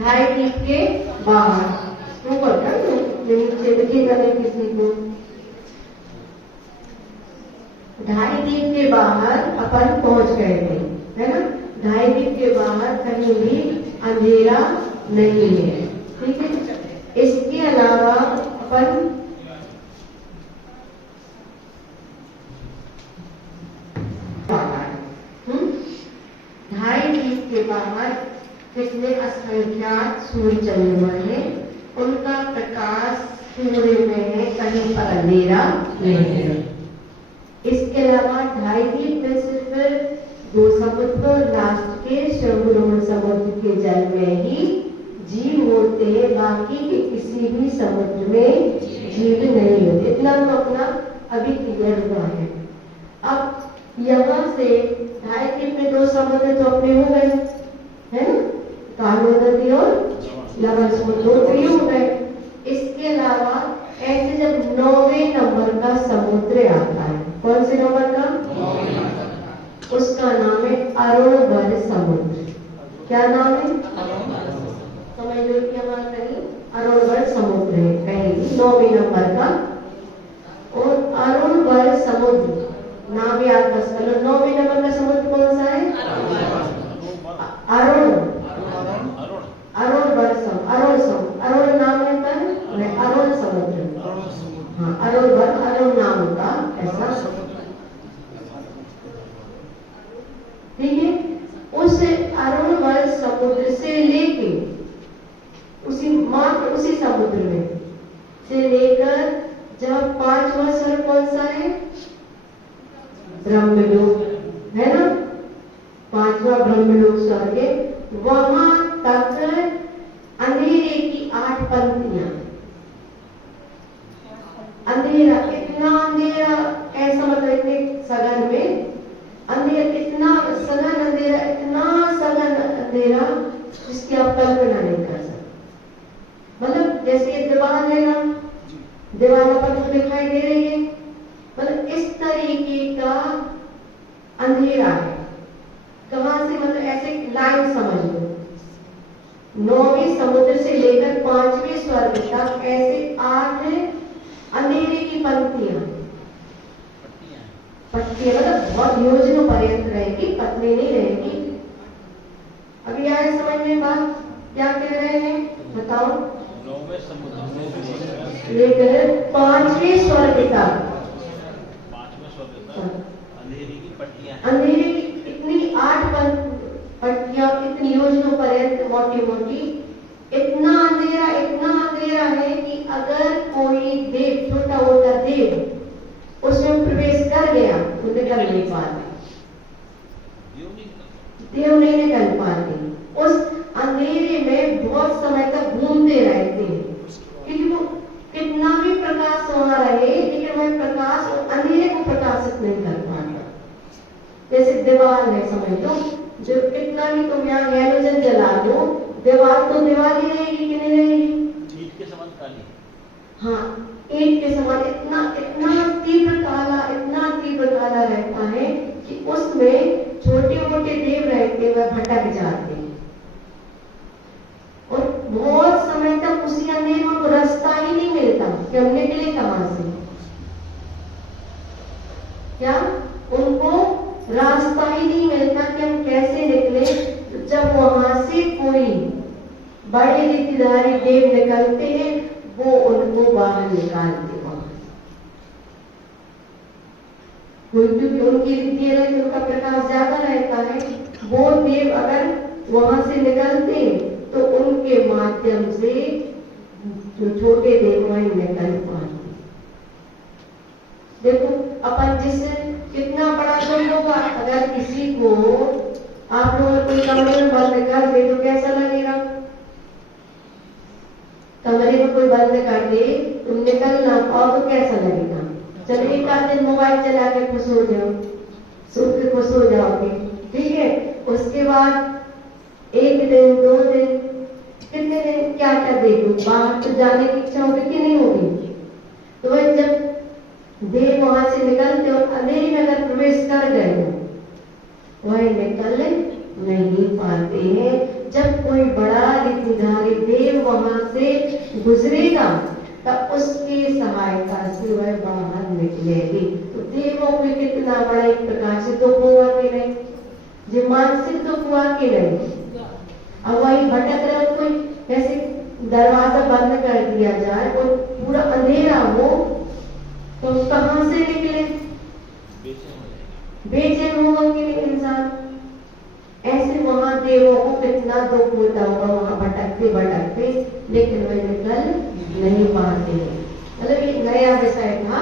ढाई फीट के बाहर वो करता नीचे दिखेगा नहीं किसी को। 2.5 फीट के बाहर अपन पहुंच गए थे, है ना। 2.5 फीट के बाहर कहीं भी अंधेरा नहीं है, ठीक है। इसके अलावा अपन 2.5 फीट के बाहर कितने असंख्यात सूर्य चले हुए हैं, उनका प्रकाश सूर्य में है, कहीं पर अंधेरा नहीं है। इसके अलावा 2.5 फीट में सिर्फ 2 समुद्र, लास्ट के शंकुरोमण समुद्र के जल में ही जीव होते हैं, बाकी के किसी भी समुद्र में जीव नहीं होते। इतना तो अपना अभी क्लियर हुआ है। अब यहाँ से 2.5 फीट में 2 समुद्र तो अपने हो गए, है ना, कालो नदी और लवण समुद्र हो गए। इसके अलावा ऐसे जब 9वें नंबर का समुद्र आता है, कौन से नंबर का, उसका नाम है अरुणवर्त समुद्र। क्या नाम है, समझ लो कि हमारा कहीं अरुणवर्त समुद्र है, कहीं 9वें नंबर का। और अरुणवर्त समुद्र नाम याद कर लो। 9वें नंबर का समुद्र कौन सा है, अरुण अरुण नाम लेता है, अरुण समुद्र। हाँ, अरुण नाम का ऐसा, ठीक है। उस अरुणवर्त समुद्र से लेके उसी समुद्र में से लेकर जब 5वां स्वर कौन सा है, ब्रह्मलोक, है ना, 5वां ब्रह्मलोक स्वर्ग है, वहां तक अंधेरे की 8 पंक्तियां। अंधेरा, इतना अंधेरा, ऐसा मतलब इतने सघन में अंधेरा, इतना सघन अंधेरा, इतना सघन अंधेरा जिसकी आप कल्पना नहीं कर सकते। मतलब जैसे दीवार है ना, दीवार पर तो दिखाई दे रही है, मतलब इस तरीके का अंधेरा है। कहां से, मतलब ऐसे लाइन समझ लो, 9वें समुद्र से लेकर 5वें स्वर्ग तक ऐसे 8 अंधेरे की पंक्तियां, पट्टियां, मतलब बहुत योजनों पर्यंत रहेगी, पतली नहीं रहेगी। अभी आए समझ में बात, क्या कह रहे हैं बताओ। 9वें समुद्र लेकर 5वें स्वर्ग तक, 5वें स्वर्ग तक अंधेरे की पट्टियां, अंधेरे की इतनी 8 पट्टियां, इतनी योजनों पर्यंत मोटी मोटी, इतना अंधेरा है कि अगर कोई देव, छोटा मोटा देव उसमें प्रवेश कर गया तो निकल नहीं पाते, देव नहीं निकल पाते। उस अंधेरे में बहुत समय तक घूमते रहते हैं, क्योंकि वो कितना भी प्रकाश वहां रहे, लेकिन वह प्रकाश अंधेरे को प्रकाशित नहीं कर पाता। जैसे दीवार है, समझ लो, जो कितना भी तुम यहाँ हैलोजन जला दो, दीवार तो दीवार ही रहेगी कि नहीं रहेगी, ईंट के समान काली। हाँ, ईंट के समान इतना तीव्र काला रहता है कि उसमें छोटे मोटे देव रहते वह भटक जाते हैं और बहुत समय तक उसी अंधेरे में रास्ता ही नहीं मिलता कि हम निकले कहां से, क्या उनको रास्ता ही नहीं मिलता कि हम कैसे निकले। तो जब वहां से कोई बड़े रीतिधारी देव निकलते हैं, वो उनको बाहर निकालते क्योंकि उनकी रीति है कि उनका प्रकाश ज्यादा रहता है। वो देव अगर वहां से निकलते तो उनके माध्यम से जो छोटे देव वही निकल पाते। देखो अपन जिससे कितना बड़ा कोई होगा, अगर किसी को आप लोग कोई कमरे में बंद कर दे तो कैसा लगेगा, कमरे में कोई बंद कर दे तुम निकल ना पाओ तो कैसा लगेगा। चलो एक आध दिन मोबाइल चला के खुश हो जाओ, सुन के खुश हो जाओगे, ठीक है। उसके बाद 1 दिन 2 दिन, कितने दिन क्या क्या देखो, बाहर तो जाने की इच्छा होगी कि नहीं होगी। तो वह जब देव वहां से निकलते और अंधेरे में अगर प्रवेश कर गए वह निकल नहीं पाते हैं, जब कोई बड़ा रीतिधारी देव वहां से गुजरेगा तब उसकी सहायता से वह बाहर निकलेगी। तो देवों को कितना बड़ा एक प्रकार से दुख हुआ कि नहीं, जो मानसिक दुख हुआ कि नहीं। अब वही भटक रहे, कोई ऐसे दरवाजा बंद कर दिया जाए और पूरा अंधेरा हो तो कहां से निकले, बेचैन होगा कि नहीं इंसान। ऐसे वहां देवों को कितना दुख होता होगा वहां भटकते भटकते, लेकिन वे निकल नहीं पाते। मतलब एक नया विषय था।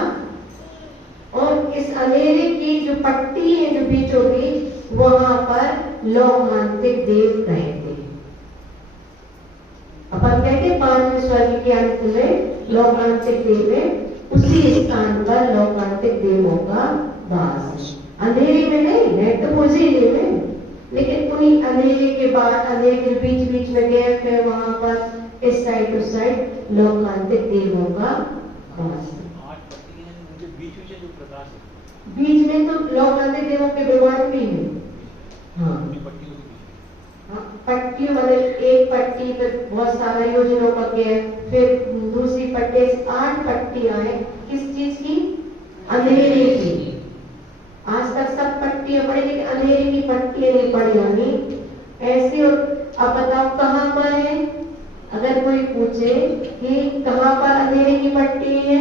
और इस अंधेरे की जो पट्टी है जो बीचों बीच, वहां पर लौकांतिक देव रहते हैं। अपन कहते पांचवें स्वर्ग के अंत में लौकांतिक देव है, उसी स्थान पर लौकांतिक देवों का वास। अंधेरे में नहीं, नेट तो बुझेले में, लेकिन उन्हीं अंधेरे के बाद अंधेरे के बीच बीच में गैप है, वहां पर इस साइड उस साइड लौकांतिक देवों का वास। बीच में तो लौकांतिक देवों के विमान भी है। हाँ, पट्टी मतलब एक पट्टी पर बहुत सारा योजनों का गैप, फिर दूसरी पट्टी से 8 पट्टियां हैं। किस चीज की? अंधेरे की। आज तक सब पट्टियां पड़ी, लेकिन अंधेरे की पट्टियां नहीं पड़ी होंगी ऐसे। अब बताओ कहाँ पर है? अगर कोई पूछे कि कहाँ पर अंधेरे की पट्टी है,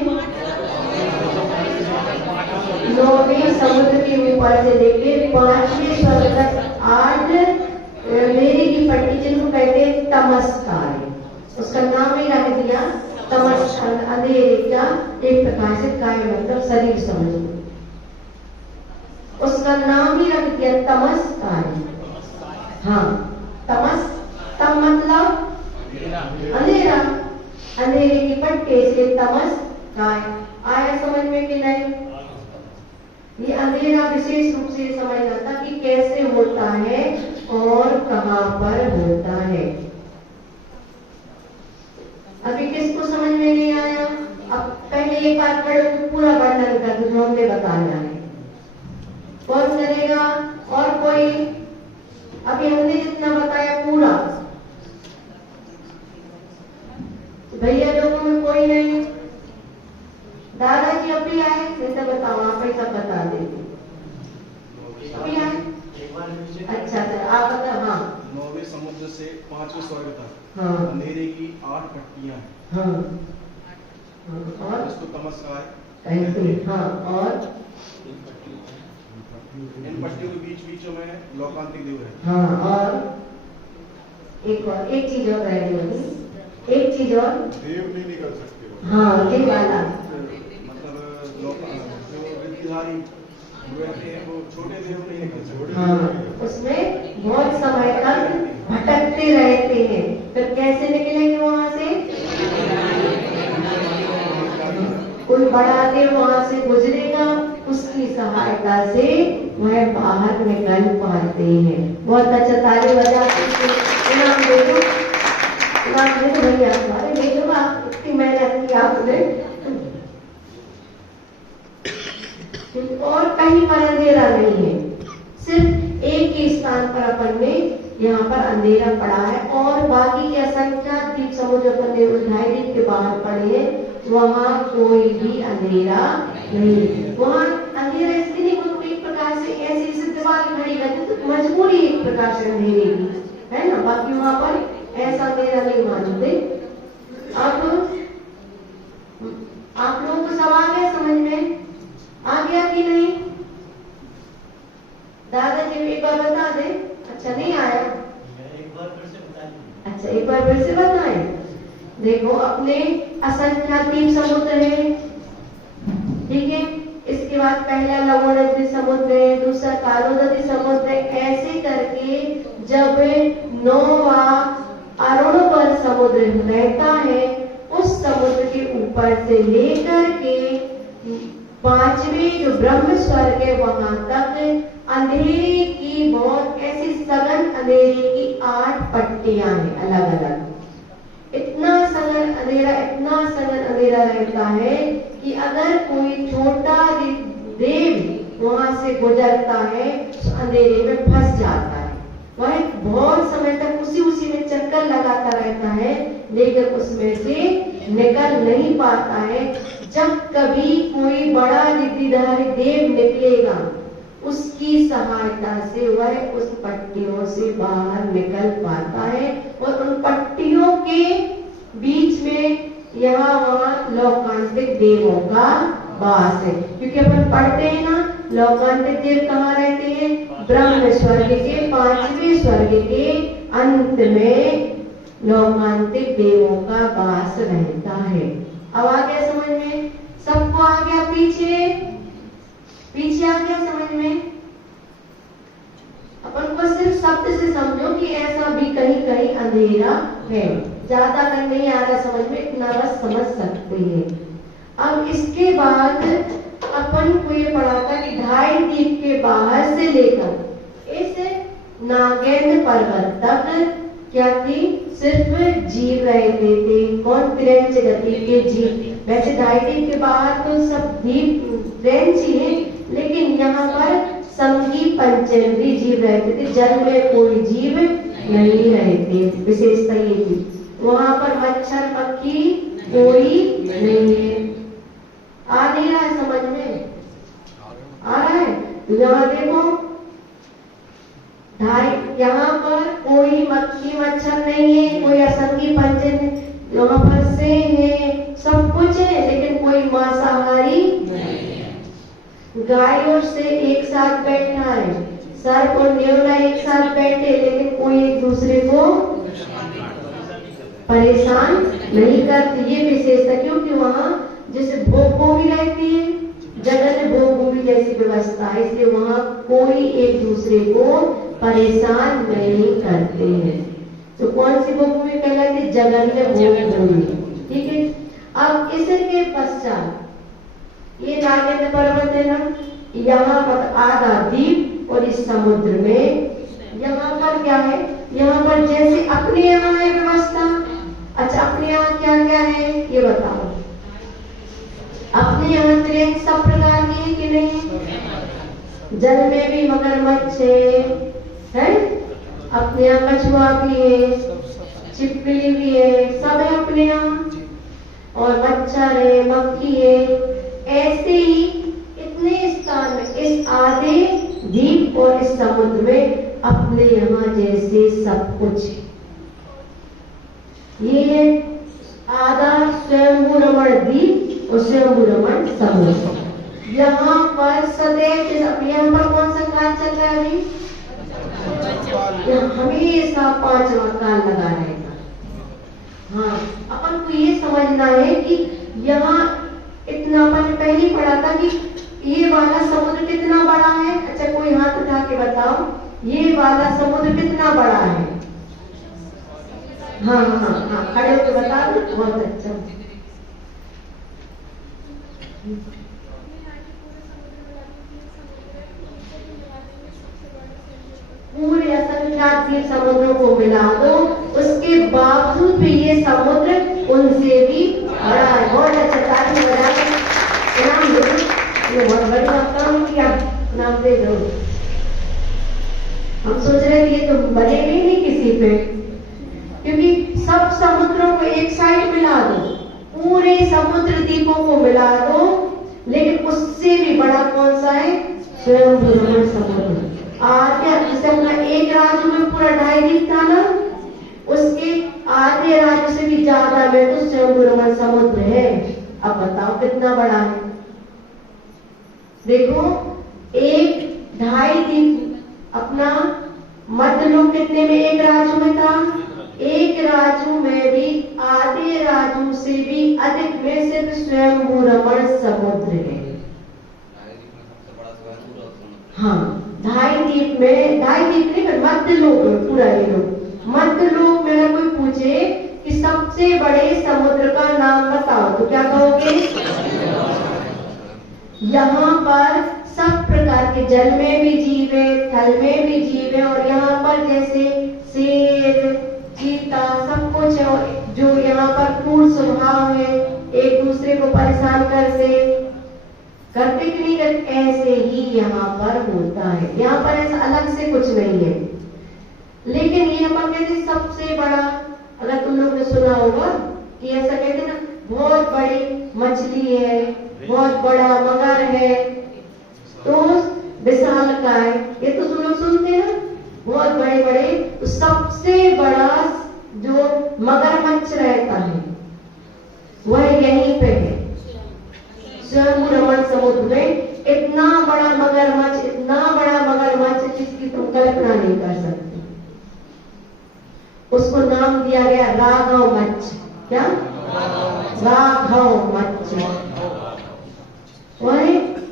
9वें समुद्र के ऊपर से लेके 5वें स्वर्ग तक 8 अंधेरे की पट्टी, जिनको कहते हैं तमस्कार। उसका नाम ही रख दिया तमस्कार, अंधेरे का एक प्रकार से काय मतलब शरीर समझो, उसका नाम ही रख दिया तमस्कार। हाँ, तमस तम मतलब अंधेरा, अंधेरे की पट्टी से तमस काय। आया समझ में कि नहीं? ये अंधेरा विशेष रूप से समझना था कि कैसे होता है और कहां पर होता है। अभी किसको समझ में नहीं आया? अब पहले एक बार खड़े होकर पूरा वर्णन कर दो जो हमने बताया है। कौन करेगा? और कोई? अभी हमने जितना बताया पूरा, भैया लोगों में कोई नहीं। दादाजी अभी आए, जैसे बताओ, आप ऐसा बता देते अभी आए। अच्छा सर, आप बताओ। हाँ, 9वें समुद्र से 5वें स्वर्ग तक हाँ, अंधेरे की 8 पट्टियां। हाँ, और इसको तमस्कार कहते हैं। हाँ, और इन पट्टियों के बीच बीचों में लौकांतिक देव है। हाँ, और एक चीज और रह गई, एक चीज और। देव नहीं निकल सकते हो। हाँ, ये वाला मतलब जो रीतिधारी रहते हैं वो छोटे देव नहीं निकल सकते। हाँ, उसमें बहुत समय तक भटकते रहते हैं। फिर कैसे निकलेंगे वहां से? कोई बड़ा देव वहां से गुजरेगा, उसकी सहायता से वह बाहर निकल पाते हैं। बहुत अच्छा, ताली बजाते इनाम दे दो, इनाम दे दो भैया हमारे। देखो आप इतनी मेहनत की आपने, और कहीं पर अंधेरा नहीं है, सिर्फ एक ही स्थान पर अपन ने यहाँ पर अंधेरा पड़ा है। और बाकी के असंख्यात द्वीप समुद्र पर ढाई द्वीप के बाहर पड़े हैं, वहाँ कोई भी अंधेरा नहीं। वहाँ अंधेरा इसलिए नहीं, क्योंकि एक प्रकार से ऐसी दीवार खड़ी करते तो मजबूरी एक प्रकार से अंधेरे की है ना, बाकी वहाँ पर ऐसा अंधेरा नहीं मानते। अब आप लोगों को सवाल है, समझ में आ गया कि नहीं? दादाजी एक बार बता दे। अच्छा, नहीं आया? एक बार फिर से बता दीजिए। अच्छा, एक बार फिर से बताएं। देखो, अपने असंख्यात द्वीप समुद्र है, ठीक है। इसके बाद पहला लवण नदी समुद्र है, दूसरा कालो नदी समुद्र है। ऐसे करके जब 9वां अरुणोपर समुद्र रहता है, उस समुद्र के ऊपर से लेकर के 5वें जो ब्रह्म स्वर्ग है वहां तक अंधेरे की बहुत ऐसी सघन अंधेरे की 8 पट्टियां हैं अलग अलग। इतना सघन अंधेरा, इतना सघन अंधेरा रहता है कि अगर कोई छोटा देव वहां से गुजरता है तो अंधेरे में फंस जाता है। वह बहुत समय तक उसी में चक्कर लगाता रहता है, लेकिन उसमें से निकल नहीं पाता है। जब कभी कोई बड़ा रिद्धिधारी देव निकलेगा, उसकी सहायता से वह उस पट्टियों से बाहर निकल पाता है। और उन पट्टियों के बीच में यहाँ वहाँ लौकांतिक देवों का वास है। क्योंकि अपन पढ़ते हैं ना, लौकांतिक देव कहाँ रहते हैं? ब्रह्म स्वर्ग के 5वें स्वर्ग के अंत में लौकांतिक देवों का वास रहता है। अब आ गया समझ में? सबको आ गया? पीछे आ गया समझ में? अपन को सिर्फ शब्द से समझो कि ऐसा भी कहीं कहीं अंधेरा है। ज्यादा अगर नहीं आ रहा समझ में, इतना बस समझ सकते हैं। अब इसके बाद अपन को ये पढ़ा था कि 2.5 दीप के बाहर से लेकर इस नागेंद्र पर्वत तक क्या थी? सिर्फ जीव रहते थे। कौन? त्रिंच गति के जीव। वैसे 2.5 दीप के बाहर तो सब दीप त्रिंच ही है, लेकिन यहाँ पर समझी पंचेंद्रीय जीव रहते थे। जल में कोई जीव नहीं रहते, विशेषता ये थी। वहां पर मच्छर पक्षी कोई नहीं है। आ नहीं रहा है समझ में? आ रहा है? यहाँ देखो, यहाँ पर कोई मक्खी मच्छर नहीं है, कोई असंगी पंचेंद्रीय, यहाँ पर से है, सब कुछ है, लेकिन कोई मांसाहारी नहीं है। गाय और से एक साथ बैठा है, सर्प और नेवला एक साथ बैठे, लेकिन कोई एक दूसरे को परेशान नहीं करती। ये विशेषता, क्योंकि वहाँ जैसे भोग भूमि रहती है, जगह में भोग भूमि जैसी व्यवस्था है, इसलिए वहाँ कोई एक दूसरे को परेशान नहीं करते हैं। तो कौन सी भोग भूमि कहलाती है? जगन्य भोग भूमि। ठीक है। अब इसके पश्चात ये नागेंद्र पर्वत है ना, यहाँ पर आधा द्वीप और इस समुद्र में यहाँ पर क्या है? यहाँ पर जैसे अपने यहाँ है व्यवस्था। अच्छा, अपने यहाँ क्या क्या है ये बताओ? अपने यहाँ त्रिंच सब प्रकार की है कि नहीं? जल में भी मगरमच्छ है? अपने यहाँ कछुआ भी है, छिपकली भी है, सब है अपने यहाँ। और मच्छर है, मक्खी है। ऐसे ही इतने स्थान में इस आधे द्वीप और इस समुद्र में अपने यहाँ जैसे सब कुछ है। ये आधा स्वयंभू रमण द्वीप और स्वयंभू रमण समुद्र। यहाँ पर सदैव, यहाँ पर कौन सा काल चल रहा है अभी? हमेशा 5वां काल लगा रहेगा। हाँ, अपन को ये समझना है कि यहाँ इतना, अपन पहले ही पढ़ा था कि ये वाला समुद्र कितना बड़ा है। अच्छा, कोई हाथ उठा के बताओ, ये वाला समुद्र कितना बड़ा है? हाँ हाँ हाँ, खड़े होकर बता दो। बहुत अच्छा। पूरे असंख्यात द्वीप समुद्रों को मिला दो, उसके बावजूद भी ये समुद्र उनसे भी बड़ा है। बहुत अच्छा, ताली बजा के इनाम दो। ये बहुत बड़ा काम किया, नाम दे दो। हम सोच रहे थे ये तो बनेगा ही नहीं किसी पे, क्योंकि सब समुद्रों को एक साइड मिला दो, पूरे समुद्र द्वीपों को मिला दो, लेकिन उससे भी बड़ा कौन सा है? स्वयंभू रमण समुद्र। आगे जैसे अपना एक राज्य में पूरा 2.5 द्वीप था ना, उसके आधे राज्य से भी ज्यादा में तो स्वयंभू रमण समुद्र है। अब बताओ कितना बड़ा है? देखो, 1.5 द्वीप अपना मध्यलोक कितने में? एक राज्य में था। एक राज्य में भी आधे राज्यों से भी अधिक में सिर्फ स्वयंभू रमण समुद्र है। हाँ, 2.5 द्वीप में, 2.5 द्वीप नहीं पर मध्यलोक में पूरा ये लोग। मध्यलोक में अगर कोई पूछे कि सबसे बड़े समुद्र का नाम बताओ, तो क्या कहोगे? यहाँ पर सब प्रकार के, जल में भी जीव है, थल में भी जीव है, और यहाँ पर जैसे शेर, चीता, सब कुछ है। और जो यहाँ पर क्रूर स्वभाव है, एक दूसरे को परेशान करते कि नहीं करते, ऐसे ही यहाँ पर होता है। यहाँ पर ऐसा अलग से कुछ नहीं है। लेकिन ये अपन कहते हैं सबसे बड़ा, अगर तुम लोग ने सुना होगा कि ऐसा कहते हैं ना, बहुत बड़ी मछली है, बहुत बड़ा मगर है, तो विशालकाय, ये तो तुम लोग सुनते हैं ना, बहुत बड़े बड़े। तो सबसे बड़ा जो मगरमच्छ रहता है वह यहीं पे है, स्वयं रमण समुद्र में। इतना बड़ा मगरमच्छ, इतना बड़ा मगरमच्छ जिसकी तुम कल्पना नहीं कर सकते। उसको नाम दिया गया राघव मच्छ। क्या? राघव मच्छ। वह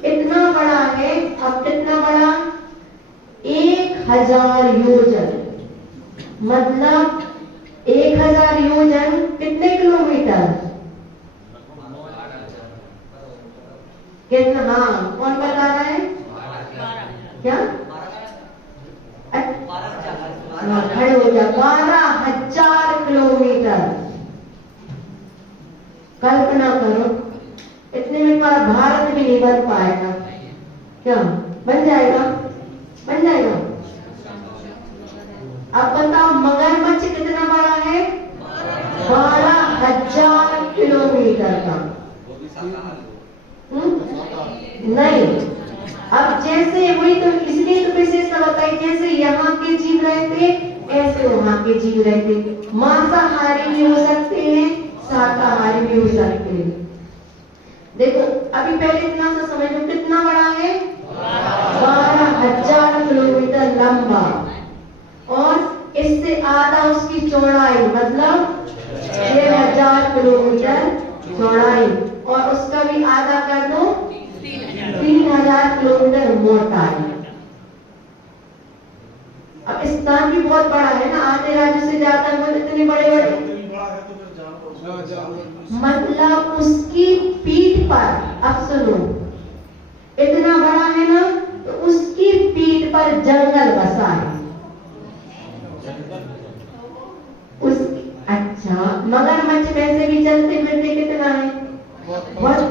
इतना बड़ा है। अब कितना बड़ा? 1000 योजन, मतलब 1000 योजन कितने किलोमीटर? कितना? हाँ, कौन बता रहा है? क्या? खड़े हो गया। 12,000 किलोमीटर। कल्पना करो, इतने में हमारा भारत भी नहीं बन पाएगा। क्या बन जाएगा? बन जाएगा। अब बताओ मगरमच्छ कितना बड़ा है? 12,000 किलोमीटर का। नहीं, अब जैसे वही तो, इसलिए तो विशेषता बताई, जैसे यहाँ के जीव रहते ऐसे वहाँ के जीव रहते। मांसाहारी भी हो सकते हैं, शाकाहारी भी हो सकते हैं। देखो अभी पहले इतना सा समझ लो, कितना बड़ा है? 12,000 किलोमीटर लंबा, और इससे आधा उसकी चौड़ाई, मतलब 6,000 किलोमीटर चौड़ाई, और उसका भी आधा कर दो 3,000 किलोमीटर मोटाई। अब स्थान भी बहुत बड़ा है ना, आधे राज्य से ज्यादा है, इतने बड़े बड़े, मतलब उसकी पीठ पर, अब सुनो, इतना बड़ा है ना, तो उसकी पीठ पर जंगल बसा है। अच्छा, मगरमच्छ वैसे भी चलते फिरते कितना है? बहुत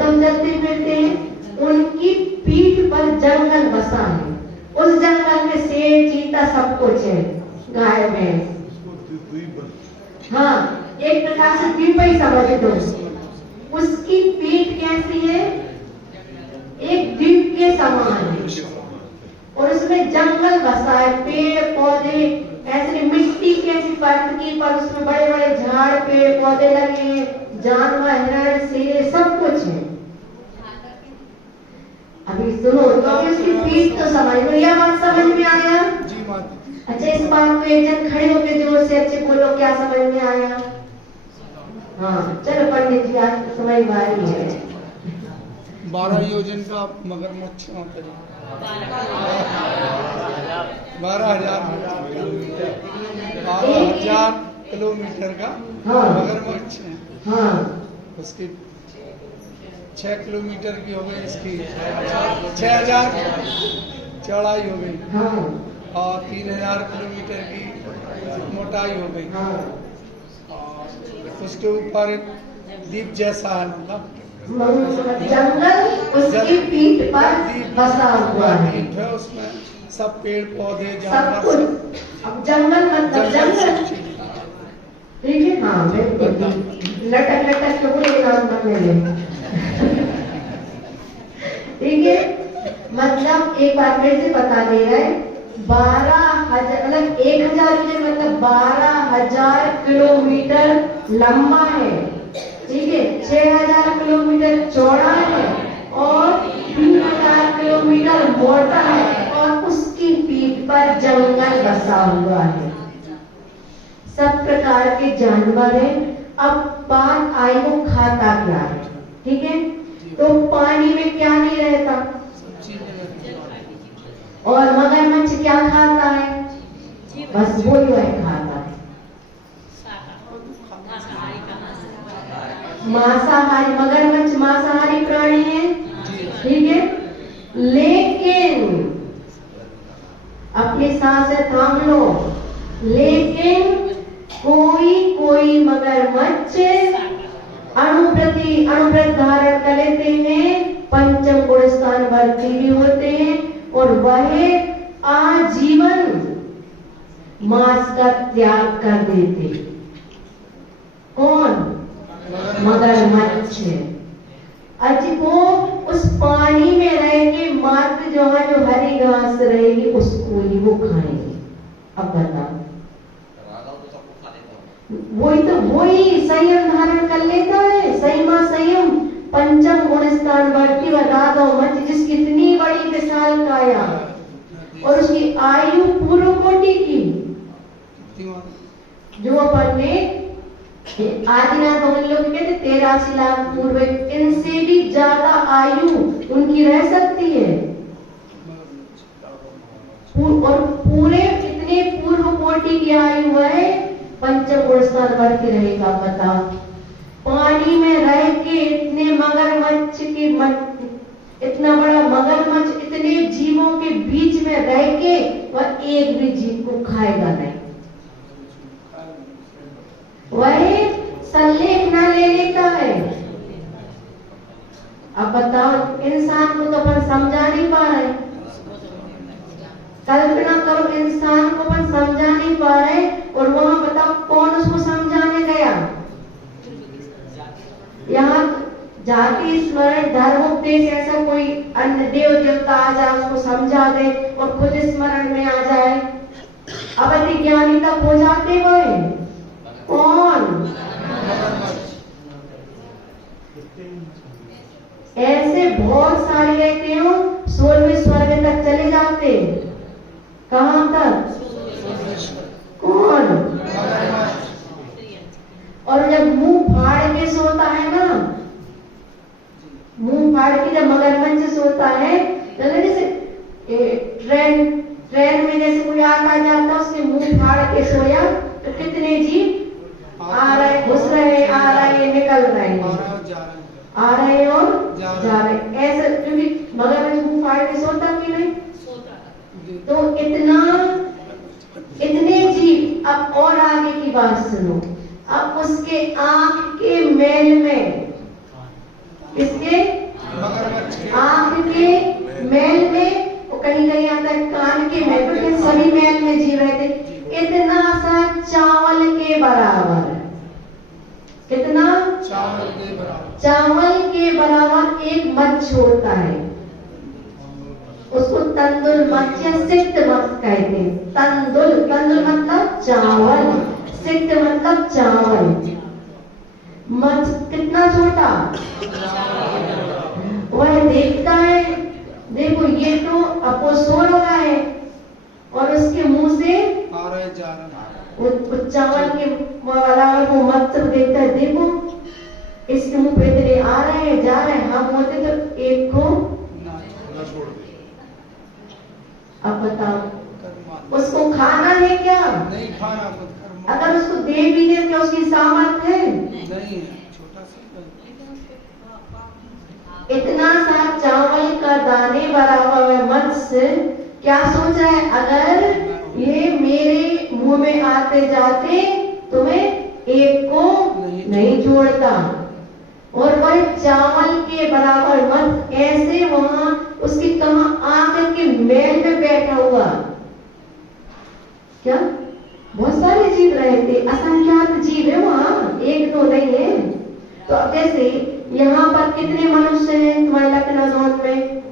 कम चलते फिरते हैं। उनकी पीठ पर जंगल बसा है। उस जंगल में शेर, चीता सब कुछ है, गाय भैंस। हाँ, एक प्रकार से द्वीप ही समझ दो। उसकी पीठ कैसी है? एक द्वीप के समान है, और उसमें जंगल बसा है, पेड़ पौधे, ऐसे मिट्टी की ऐसी परत की, पर उसमें बड़े बड़े झाड़ पेड़ पौधे लगे हैं, जानवर, हिरण, शेर सब कुछ है। अभी सुनो, तो अभी उसकी पीठ तो समझ लो, यह बात समझ में आया? अच्छा, इस बात को एक जन खड़े होकर जोर से अच्छे बोलो, क्या समझ में आया? हाँ, चलो पंडित जी, आज तो समझ में आई है। 12 योजन का मगरमच्छ 12,000 किलोमीटर का मगरमच्छ है। हाँ, उसकी 6 किलोमीटर की हो गई, इसकी 6,000 चौड़ाई हो गई। हाँ, और 3,000 किलोमीटर की मोटाई हो गई। हाँ, उसके ऊपर द्वीप जैसा है, मतलब जंगल उसकी पीठ पर बसा हुआ है। उसमें सब पेड़ पौधे, सब जानवर, कुछ। अब जंगल मतलब जंगल, ठीक है। हाँ बिल्कुल, लटक लटक के पूरे काम करने लगे। ठीक है, मतलब एक बार फिर से बता दे रहे हैं, 12,000 मतलब 1,000 मतलब 12,000 किलोमीटर लंबा है, ठीक है, 6,000 किलोमीटर चौड़ा है, और 3,000 किलोमीटर मोटा है, और उसकी पीठ पर जंगल बसा हुआ है, सब प्रकार के जानवर है। अब बात आई वो खाता क्या है, ठीक है। तो पानी में क्या नहीं रहता, और मगरमच्छ क्या खाता है? बस वो ही खाता है, मांसाहारी। मगरमच्छ मांसाहारी प्राणी है, ठीक है। लेकिन अपनी सांसें थाम लो, लेकिन कोई कोई मगरमच्छ अणुव्रत धारण कर लेते हैं, पंचम गुण स्थान वर्ती भी होते हैं, और वह आजीवन मांस का त्याग कर देते। कौन? मगरमच्छ। अजी वो उस पानी में रह के मात्र जो है जो हरी घास रहेगी उसको ही वो खाएंगे। अब बताओ, वही संयम धारण कर लेता है। संयमा संयम पंचम गुण स्थान बढ़ती व राघव मच, जिसकी इतनी बड़ी विशाल काया और उसकी आयु पूर्व कोटि की, जो अपन ने आदिनाथ भगवान लोग कहते 83 लाख पूर्व, इनसे भी ज्यादा आयु उनकी रह सकती है। और पूरे इतने पूर्व कोटि की आयु है, पंचम गुण स्थान बढ़ती रहेगा। बता, पानी में रह के इतने मगरमच्छ के इतना बड़ा मगरमच्छ इतने जीवों के बीच में रह के वह एक भी जीव को खाएगा नहीं। वह संलेख न ले लेता है। अब बताओ, इंसान को तो अपन समझा नहीं पा रहे। कल्पना करो, इंसान को अपन समझा नहीं पा रहे और वहां बताओ कौन उसको समझाने गया। यहाँ जाति स्मरण धर्मोपदेश ऐसा कोई अन्य देव देवता आ जाए उसको समझा दे और खुद स्मरण में आ जाए। अवधि ज्ञानी तक हो जाते हुए कौन? ऐसे बहुत सारे रहते हो, 16वें स्वर्ग तक चले जाते। कहां तक? कौन? और जब मुंह फाड़ के सोता है ना, मुंह फाड़ के जब मगरमच्छ सोता है, जैसे ट्रेन में जैसे कोई आता जाता उसके मुंह फाड़ के सोया तो कितने जीव आ रहे, घुस रहे, आ रहे, निकल रहे, आ रहे और जा रहे। ऐसा क्योंकि मगरमच्छ मुंह फाड़ के सोता कि नहीं? तो इतने जीव। अब और आगे की बात सुनो। अब उसके आंख के मैल में, किसके? आंख के मैल में, वो कहीं कहीं आता है कान के मैल, क्योंकि सभी मैल में जीव रहते। इतना सा चावल के बराबर, कितना? चावल के बराबर एक मच्छ होता है। उसको तंदुल मच्छ या सिक्त मच्छ कहते हैं। तंदुल मतलब चावल, सिक्त मतलब चावल। मच्छ कितना छोटा? वह देखता है, देखो ये तो अपो सो रहा है और उसके मुंह से आ रहा है, जा रहा है। वो चावल के बराबर वो मच्छ देखता है, देखो इसके मुंह पे इतने आ रहे हैं, जा रहे हैं। हम होते तो एक को छोड़ दे। अब बताओ, उसको खाना है क्या? नहीं खाना। अगर उसको दे भी दे क्या उसकी सामर्थ्य है? नहीं, छोटा सा। इतना सा चावल का दाने बराबर मत्स्य क्या सोच रहा है? अगर ये मेरे मुंह में आते जाते तो मैं एक को नहीं छोड़ता। और वह चावल के बराबर मत ऐसे वहां उसकी कहां आंख के मैल में बैठा हुआ। क्या बहुत सारे जीव रहते, असंख्यात जीव है वहां, एक दो नहीं है। तो अब जैसे यहाँ पर कितने मनुष्य हैं तुम्हारे लखनऊ जोन में?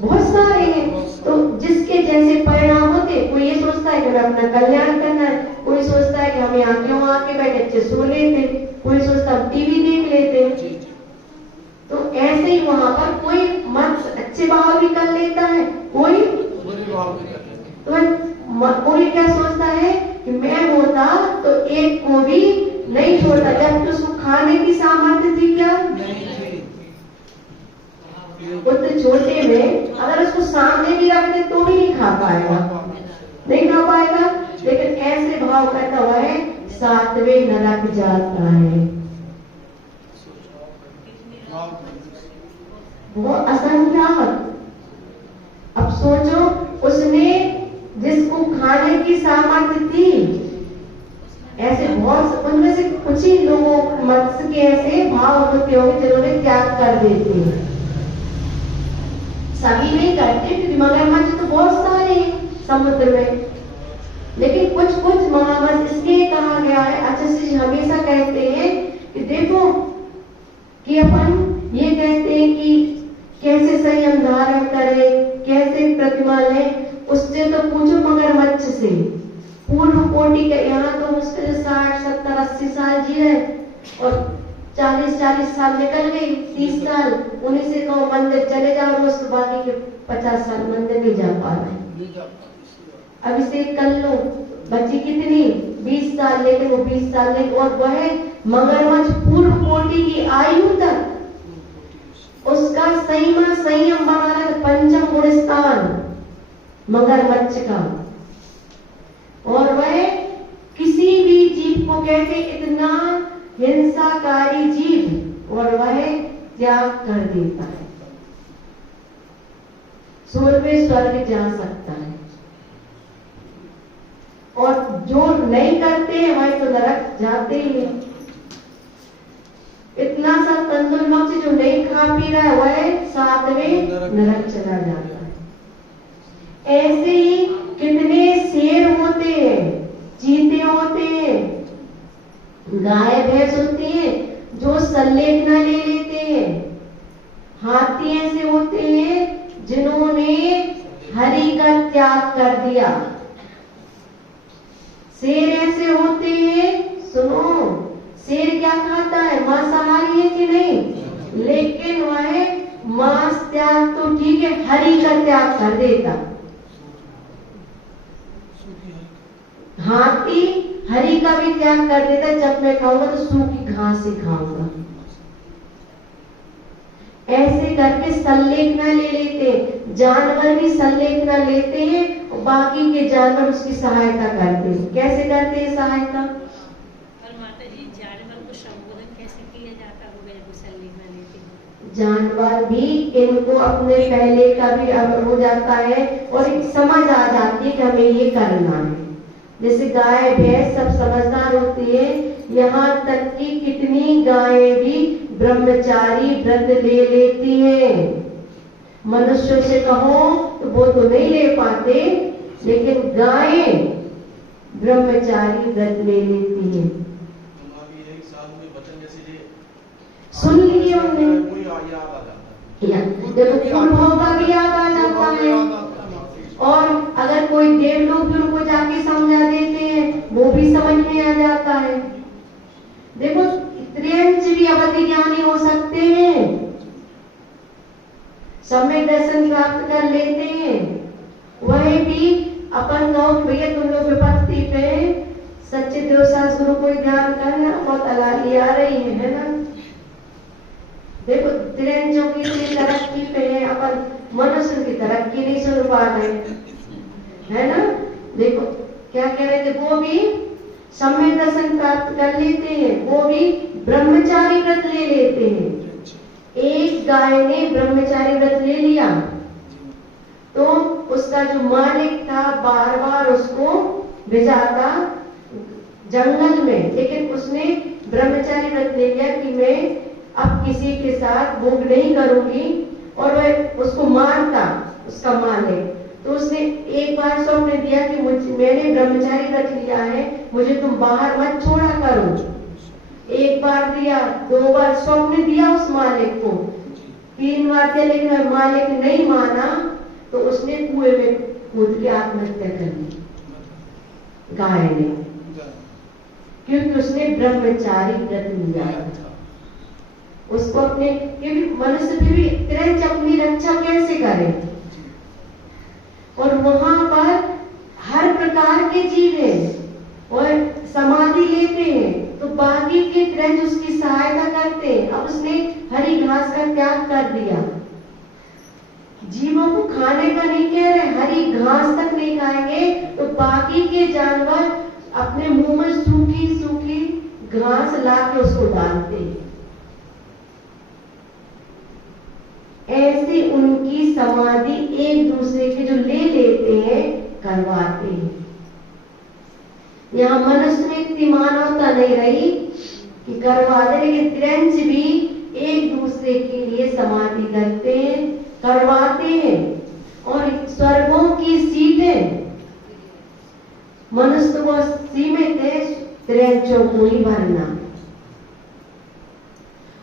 बहुत सारे हैं। तो जिसके जैसे परिणाम होते, कोई ये सोचता है कि मैं अपना कल्याण करना है, कोई सोचता है कि हम यहाँ क्यों आके बैठे अच्छे सो लेते, कोई सोचता हम टीवी देख लेते। तो ऐसे ही वहां पर कोई मत अच्छे भाव भी कर लेता है, कोई बुरे भाव भी कर लेता है। तो कोई क्या सोचता है कि मैं होता तो एक को भी नहीं छोड़ता, जब तो उसको खाने की सामर्थ्य थी क्या? नहीं थी। उतने छोटे में अगर उसको सामने भी रख दे तो भी नहीं खा पाएगा, नहीं खा पाएगा। लेकिन ऐसे भाव करता हुआ है 7वें नरक जाता है। वो असंख्यात। अब सोचो, उसने जिसको खाने की सामर्थ्य थी, ऐसे बहुत उनमें से कुछ ही लोगों मत्स्य के ऐसे भाव होते होंगे जिन्होंने त्याग कर देते हैं। सभी नहीं करते क्योंकि मगरमच्छ तो बहुत सारे हैं समुद्र में, लेकिन कुछ कुछ मगरमच्छ इसलिए कहा गया है। आचार्य जी हमेशा कहते हैं कि देखो कि अपन ये कहते हैं कि कैसे संयम धारण करे, कैसे प्रतिमा ले, उससे तो पूछो मगरमच्छ से। पूर्व कोटि के यहाँ तो मुश्किल 60, 70, 80 साल जी रहे और 40 साल निकल गई, 30 साल उन्हीं से कहो मंदिर चले जाओ रोज, तो बाकी के 50 साल मंदिर नहीं जा पा रहे। अभिषेक कर लो, बच्ची कितनी 20 साल, लेकिन वो 20 साल नहीं, और वह मगरमच्छ पूर्व कोटि की आयु तक उसका संयम बना रहा, पंचम गुण स्थान मगरमच्छ का। और वह किसी भी जीव को कहते इतना हिंसाकारी जीव, और वह त्याग कर देता है, 16वें स्वर्ग जा सकता है। और जो नहीं करते हैं वह तो नरक जाते ही हैं। इतना सा तंदुल मक्ष जो नहीं खा पी रहा है वह 7वें नरक चला जाता है। ऐसे ही कितने शेर होते हैं, चीते होते हैं, गाय भैंस होती हैं जो संलेखना ले लेते हैं, हाथी ऐसे होते हैं जिन्होंने हरि का त्याग कर दिया, शेर ऐसे होते हैं, सुनो शेर क्या खाता है, मांसाहारी है कि नहीं, लेकिन वह मांस त्याग तो ठीक है हरि का त्याग कर देता। हाथी हरि का भी त्याग कर देता, जब मैं खाऊंगा तो सूखी घास ही खाऊंगा। ऐसे करके संलेखना ले लेते, जानवर भी संलेखना लेते हैं और बाकी के जानवर उसकी सहायता करते हैं। कैसे करते हैं सहायता? और माता जी जानवर को संबोधन कैसे किया जाता होगा जब संलेखना लेते हैं? जानवर भी इनको अपने पहले का भी हो जाता है और एक समझ आ जाती है कि हमें ये करना है। जैसे गाय भैंस सब समझदार होती है, यहाँ तक कि कितनी गायें भी ब्रह्मचारी व्रत ले लेती हैं। मनुष्यों से कहो तो वो तो नहीं ले पाते, लेकिन गायें ब्रह्मचारी व्रत ले लेती हैं। सुन लिए उन्हें, देखो पूर्वों का भी याद आ जाता है, और अगर कोई देवलोक भी उनको जाके समझा देते हैं वो भी समझ में आ जाता है। देखो त्रियंच भी अवधि ज्ञानी हो सकते हैं, सम्यक दर्शन प्राप्त कर लेते हैं। वह भी अपन कहो भैया तुम लोग विपत्ति पे सच्चे देव शास्त्रों को ध्यान करना, बहुत अलाली आ रही है ना। देखो त्रियंचों की तरक्की पे है, अपन मनुष्य की तरक्की नहीं सुन पा रहे है ना। देखो क्या कह रहे थे, वो भी सम्यक दर्शन प्राप्त कर लेते हैं, वो भी ब्रह्मचारी व्रत ले लेते हैं। एक गाय ने ब्रह्मचारी व्रत ले लिया तो उसका जो मालिक था बार बार उसको भेजाता जंगल में, लेकिन उसने ब्रह्मचारी व्रत ले लिया कि मैं अब किसी के साथ भोग नहीं करूंगी, और वह उसको मारता उसका मालिक। तो उसने एक बार स्वप्न दिया कि मैंने ब्रह्मचारी व्रत लिया है, मुझे तुम बाहर मत छोड़ा करो। एक बार दिया, 2 बार स्वप्न दिया उस मालिक को, 3 बार दिया, लेकिन मालिक नहीं माना तो उसने कुएं में कूद के आत्महत्या कर ली गाय ने, क्योंकि उसने ब्रह्मचारी व्रत लिया। उसको अपने, क्योंकि मनुष्य भी त्रियंच अपनी रक्षा कैसे करे, और वहां पर हर प्रकार के जीव हैं और समाधि लेते हैं, तो बाकी के त्रियंच उसकी सहायता करते हैं। अब उसने हरी घास का त्याग कर दिया, जीवों को खाने का नहीं कह रहे, हरी घास तक नहीं खाएंगे तो बाकी के जानवर अपने मुंह में सूखी सूखी घास ला के उसको डालते हैं। ऐसे उनकी समाधि एक दूसरे के जो ले लेते हैं करवाते हैं। यहाँ मनुष्य में इतनी मानवता नहीं रही करवा दे, लेकिन त्रियंच भी एक दूसरे के लिए समाधि करते हैं, करवाते हैं और स्वर्गों की सीटें मनुष्य को सीमित है त्रियंचों को ही भरना।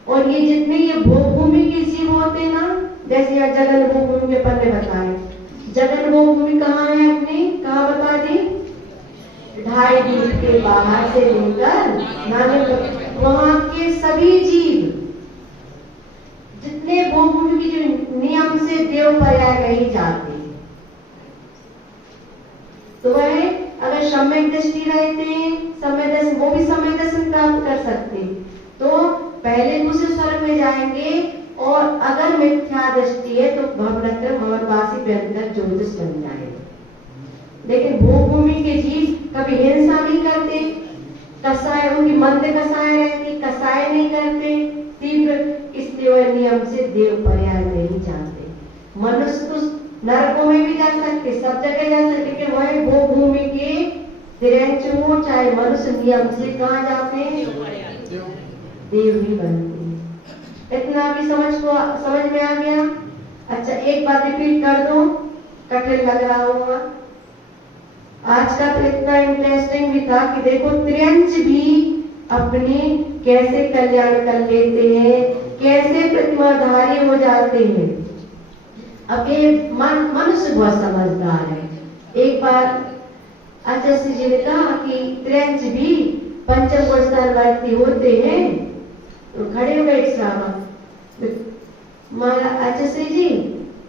और ये जितने ये भोगभूमि के जीव होते हैं ना, जैसे यहाँ जगन भोगभूमि के पन्ने बताए, जगन भोगभूमि कहाँ है अपनी, कहाँ बता दी, 2.5 मील के बाहर से लेकर नाने तक वहां के सभी जीव जितने भोगभूमि की जो नियम से देव पर्याय नहीं जाते, तो वह अगर सम्यक दृष्टि रहते हैं, सम्यक दर्शन, वो भी सम्यक दर्शन प्राप्त कर सकते, तो पहले दूसरे स्वर्ग में जाएंगे। और अगर मिथ्या दृष्टि है तो भवनत्र भवनवासी भयंकर ज्योतिष बन जाएंगे। लेकिन भूभूमि के जीव कभी हिंसा नहीं करते, कसाय उनकी मंद कसाय रहती, कसाय नहीं करते तीव्र, इसलिए वह नियम से देव पर्याय नहीं जाते। मनुष्य तो नरकों में भी जा सकते, सब जगह जा सकते, लेकिन वह भूभूमि के तिरंचों चाहे मनुष्य नियम से कहाँ जाते हैं, देव ही बनते हैं। इतना भी समझ में आ गया। अच्छा एक बात रिपीट कर दो, कठिन लग रहा होगा। आज का तो इतना इंटरेस्टिंग भी था कि देखो त्रियंच भी अपनी कैसे कल्याण कर लेते हैं, कैसे प्रतिमाधारी हो जाते हैं। अब ये मनुष्य बहुत समझदार है। एक बार आचार्य जी ने कहा कि त्रियंच भी पंचम वर्षार्थी होते हैं, तो खड़े हो गए श्रावक, मारा आचार्य जी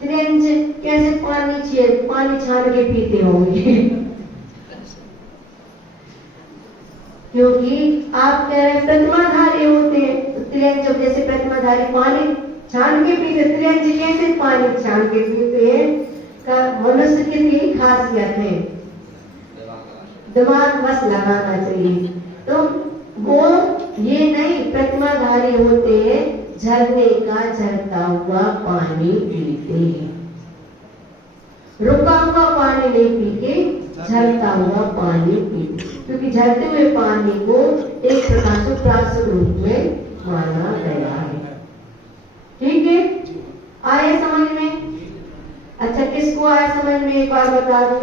त्रियंच कैसे पानी छान के पीते होंगे क्योंकि आप कह रहे हैं प्रतिमाधारी होते हैं, तो त्रियंच जैसे प्रतिमाधारी पानी छान के पीते, त्रियंच कैसे पानी छान के पीते हैं, का मनुष्य की यही खासियत है, दिमाग बस लगाना चाहिए। तो वो ये नहीं, प्रतिमाधारी होते हैं, झरने का झरता हुआ पानी पीते हैं, रुका हुआ पानी नहीं पी के झरता हुआ पानी पीते, क्योंकि झरते हुए पानी को एक प्रकार से प्राकृतिक रूप में माना गया है। ठीक है, आए समझ में? अच्छा किसको आया समझ में, एक बार बता दो।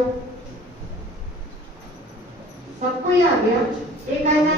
सबको ही आ गया? एक आया